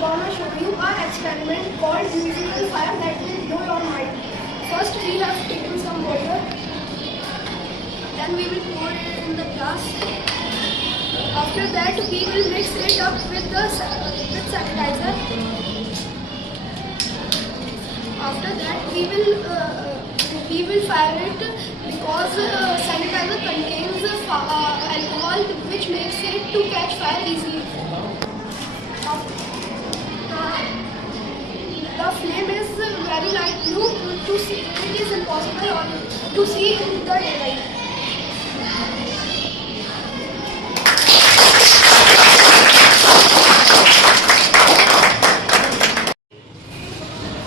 gonna show you an experiment called musical fire that will blow your mind. First we have taken some water, then we will pour it in the glass. After that we will mix it up with sanitizer. After that we will fire it because sanitizer contains alcohol which makes it to catch fire easily. The flame is very light blue. To see it is impossible to see in the daylight.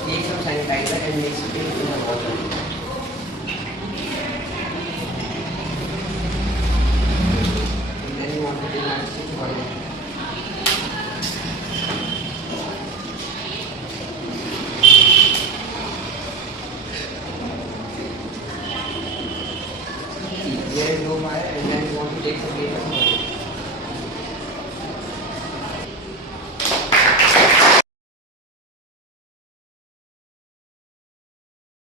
Take some sanitizer and mix it in the water. And then you want to do non-stick oil. There is no fire, and then you want to take some